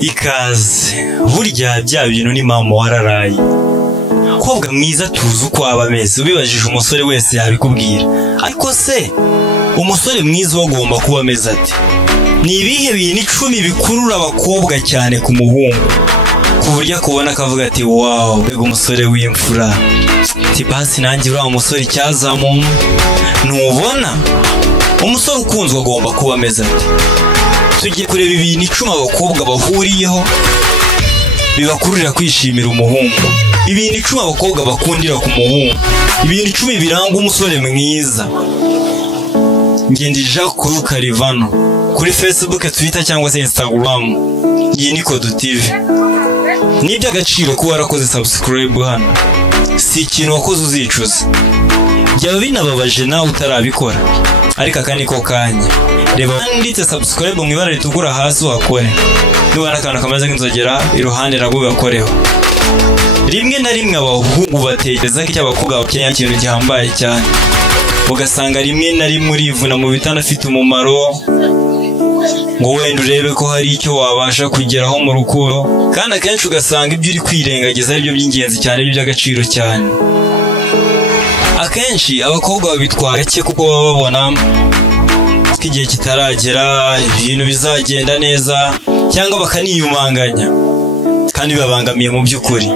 ikaze burya bya bintu ni mama wararaye. Kobwa mwiza tuzi uko aba ameze, ubibajije umusore wese yabikubwira. Ariko se umusore mwiza wagomba kuba ameze ati? Ni ibihe bintu 10 bikurura abakobwa cyane ku muhungu ku buryo akubona akavuga ati wow, mbega umusore w'imfura, ati basi nanjye uriya musore cyazamu. Ntubona umusore ukunzwe agomba kuba ameze ati? Tugiye kureba ibintu 10 abakobwa bahuriyeho bibakururira kwishimira umuhungu, ibintu 10 abakobwa bakundira ku muhungu, ibintu 10 biranga umusore mwiza. Ngendi Jacques Karivano kuri Facebook, Twitter cyangwa se Instagram. Iyi ni Kodo TV. Ni iby'agaciro kuba warakoze subscribe hano, si ikintu wakoze uzicuza. Byaba binababaje nawe utarabikora, ariko aka niko kanya. Reba nditse subscribe mu ibara ritukura hasi uhakore, nubona akantu kameze nk'inzogera iruhande nabwo ugakoreho. Rimwe na rimwe abahungu batekereza ko icy'abakobwa bakeneye ikintu gihambaye cyane, ugasanga rimwe na rimwe urivuna mu bitanafite umumaro ngo wenda urebe ko hari icyo wabasha kugeraho mu rukundo, kandi akenshi ugasanga ibyo uri kwirengagiza ari byo by'ingenzi cyane, by'agaciro cyane. Akenshi abakobwa babitwara cye kuko baba babona ko igihe kitaragera ibintu bizagenda neza, cyangwa bakaniyumanganya kandi babangamiye mu by'ukuri.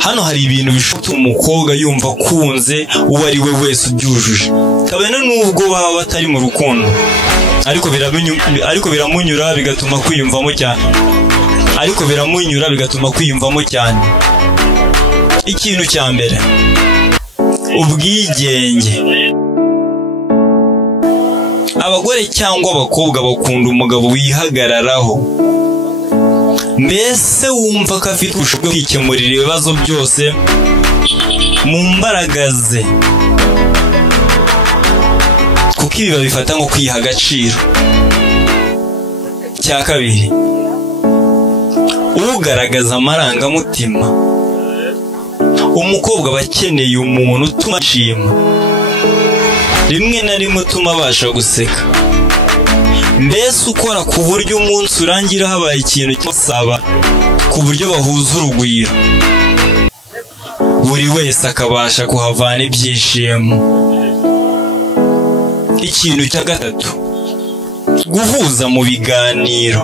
Hano hari ibintu bishobora umukobwa yumva kunze uwo ari we wese ubyujuje, kabone n'ubwo baba batari mu rukundo, ariko biramunyura bigatuma kwiyumvamo cyane. Ikintu cya mbere, ubwigenge. Abagore cyangwa abakobwa bakunda umugabo wihagararaho, mbese wumva ko afite ubushobozi bwo kwikemurira ibibazo byose mu mbaraga ze, kuko ibi babifata nko kwiha agaciro. Cya kabiri, ugaragaza amarangamutima. Umukobwa aba akeneye umuntu utuma ashima, rimwe na rimwe utuma abasha guseka, mbese ukora ku buryo umunsi urangira habaye ikintu cyosaba, ku buryo bahuza urugwiro, buri wese akabasha kuhavana ibyishimo. Ikintu cya gatatu, guhuza mu biganiro.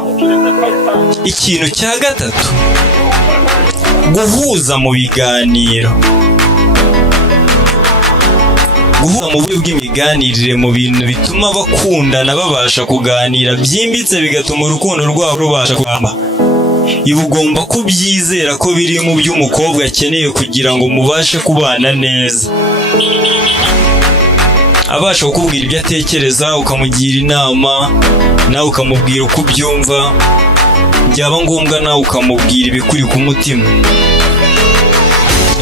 Ikintu cya gatatu, guhuza mu biganiro. Guhuza mu buryo bw'imiganirire mu bintu bituma bakundana babasha kuganira byimbitse, bigatuma urukundo rwabo rubasha kuramba. Ibi ugomba kubyizera ko biri mu byo umukobwa akeneye kugira ngo mubashe kubana neza. Abasha kukubwira ibyo atekereza, ukamugira inama, nawe ukamubwira uko ubyumva, byaba ngombwa nawe ukamubwira ibikuri ku mutima.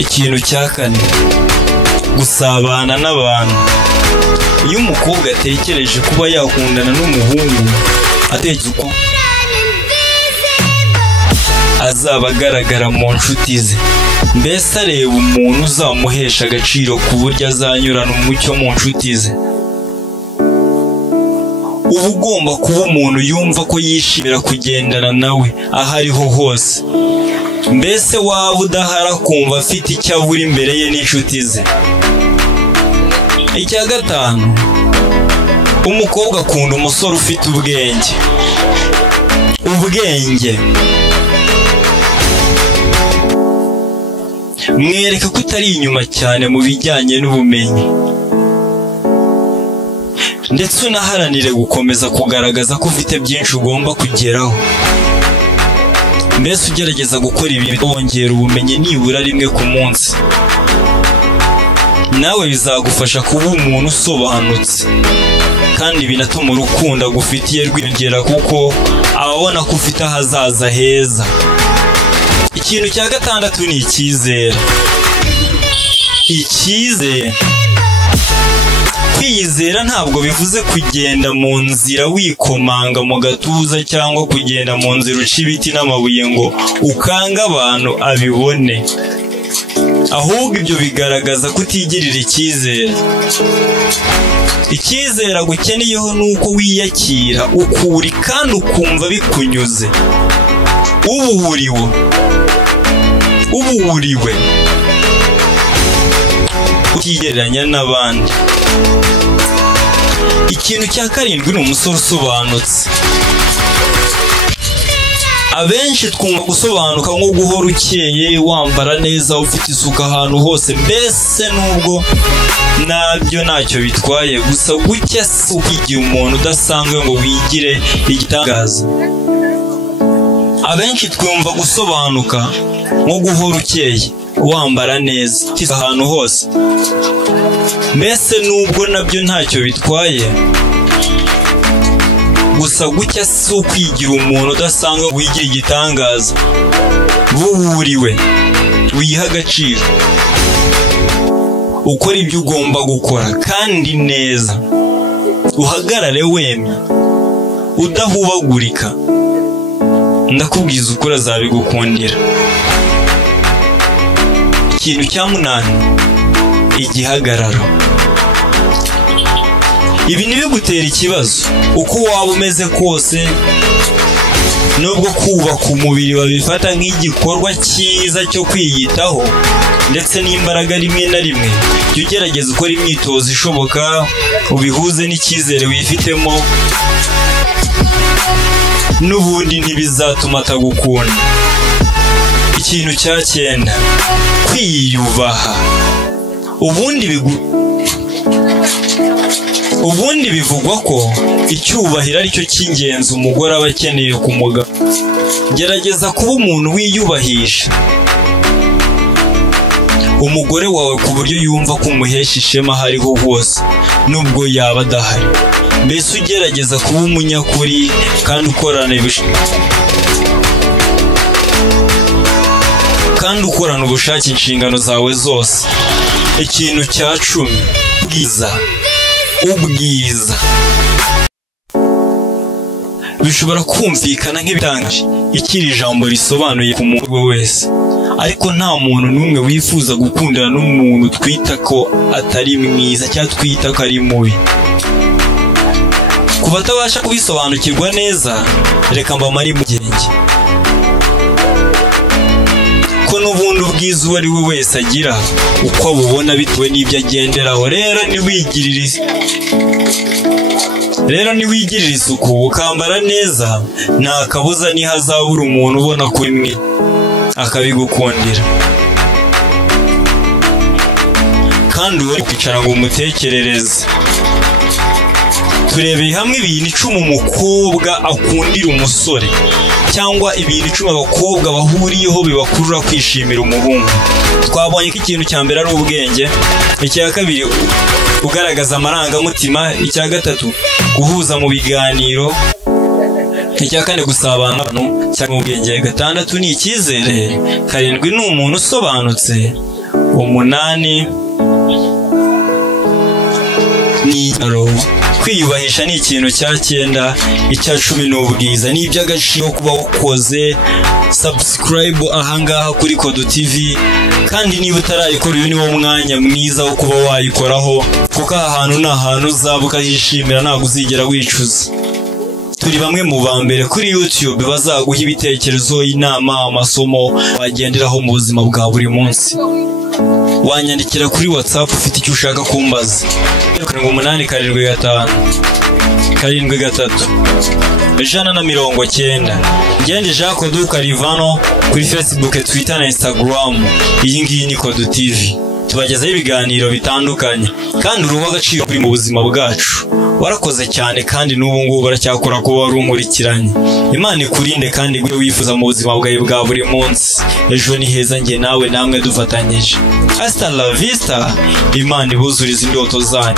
Ikintu cya kane, gusabana n'abantu. Iyo umukobwa atekereje kuba yakundana n'umuhungu, atekereza uko azaba agaragara mu nshuti ze, mbese areba umuntu uzamuhesha agaciro ku buryo azanyurana umucyo mu nshuti ze. Uba ugomba kuba umuntu yumva ko yishimira kugendana nawe aho ariho hose, mbese waba udahara kumva afite icyo abura imbere ye n'inshuti ze. Icya gatanu, umukobwa akunda umusore ufite ubwenge. Mwereka ko utari inyuma cyane mu bijyanye n'ubumenyi, ndetse unaharanire gukomeza kugaragaza ko ufite byinshi ugomba kugeraho. Mbese ugerageza gukora ibintu wongera ubumenyi nibura rimwe ku munsi, nawe bizagufasha kuba umuntu usobanutse, kandi binatuma urukundo agufitiye rwiyongera kuko ababona ko ufite ahazaza heza. Ikintu cya gatandatu ni icyizere. Kwiyizera ntabwo bivuze kugenda mu nzira wikomanga mu gatuza, cyangwa kugenda mu nzira uca ibiti n'amabuye ngo ukanga abantu abibone. ahubwo ibyo bigaragaza kutigirira icyizere. Icyizere agukeneyeho nuko wiyakira ukuri kandi ukumva bikunyuze, ubuhuriwe utigereranya n'abandi. Ikintu cya karindwi ni umusore usobanutse. Abenshi twumva gusobanuka nko guhora ukeye, wambara neza, ufite isuka ahantu hose, mbese nubwo nabyo ntacyo bitwaye, gusa gucya si ukwigira umuntu udasanzwe ngo wigire igitangaza. Abenshi twumva gusobanuka nko guhora ukeye, wambara neza, ufite ahantu hose, mbese nubwo nabyo ntacyo bitwaye, gusa gucya si ukwigira umuntu udasanzwe wigira igitangaza. Buhuriwe, wiha agaciro, ukora ibyo ugomba gukora kandi neza, uhagarare wemye udahubagurika. Ndakubwiza ukuri azabigukundira. Ikintu cya 8, igihagararo. Ibi ntibigutera ikibazo uko waba umeze kose, nubwo kubaka umubiri babifata nk'igikorwa cyiza cyo kwiyitaho ndetse n'imbaraga rimwe na rimwe. Jya ugerageza ukora imyitozo ishoboka, ubihuze n'icyizere wifitemo, n'ubundi ntibizatuma atagukunda. Ikintu cya 9, kwiyubaha. Ubundi bivugwa ko icyubahiro ari cyo cy'ingenzi umugore aba akeneye ku mugabo. Gerageza kuba umuntu wiyubahisha umugore wawe ku buryo yumva ko umuhesha ishema aho ariho hose nubwo yaba adahari. Mbese ugerageza kuba umunyakuri kandi ukorana ubushake inshingano zawe zose. Ikintu cya 10, ubwiza. Bishobora kumvikana nk'ibitangaje ikiri ijambo risobanuye ku muntu wese, ariko nta muntu n'umwe wifuza gukundana n'umuntu twita ko atari mwiza cyangwa twita ko ari mubi. Ku batabasha kubisobanukirwa neza, reka mbamare mugenge ko n'ubundi ubwiza uwo ari we wese agira uko abubona bitewe n'ibyo agenderaho. Rero niwigirira isuku ukambara neza, nta kabuza ntihazabura umuntu ubona kuri mwe akabigukundira. Kandi uri kwicara ngo umutekerereze. Turebeye hamwe ibintu 10 umukobwa akundira umusore, cyangwa ibintu 10 abakobwa bahuriyeho bibakurura kwishimira umuhungu. Twabonye ko ikintu cya mbere ari ubwenge, icya kabiri ugaragaza amarangamutima, icya gatatu guhuza mu biganiro, icya kane gusabana n'abantu cyangwa ubwenge, gatandatu ni icyizere, karindwi ni umuntu usobanutse, 8 ni kwiyubahisha ni ikintu cya 9, icya 10 ni ubwiza. Ni iby'agaciro kuba ukoze subscribe ahangaha kuri Kodo TV, kandi niba utarayikora uyu niwo mwanya mwiza wo kuba wayikoraho, kuko aha hantu ni ahantu uzaba ukahishimira ntabwo uzigera wicuza. Turi bamwe mu bambere kuri YouTube bazaguha ibitekerezo, inama, amasomo wagenderaho mu buzima bwa buri munsi. Wanyandikira kuri WhatsApp ufite icyo ushaka kumbaza, 875 Ngende Jean Kodo Karivano kuri Facebook, Twitter na Instagram. Iyi ngiyi ni Kodo TV, tubagezaho ibiganiro bitandukanye kandi uruha agaciro kuri mu buzima bwacu. Warakoze cyane kandi n'ubu ngubu baracyakora kuba warumurikiranye. Imana ikurinde kandi gwe wifuza mu buzima bwawe bwa buri munsi. Ejo ni heza, nge nawe namwe dufatanyije. Hasta la vista. Imana ibuzuriza indoto zanyu.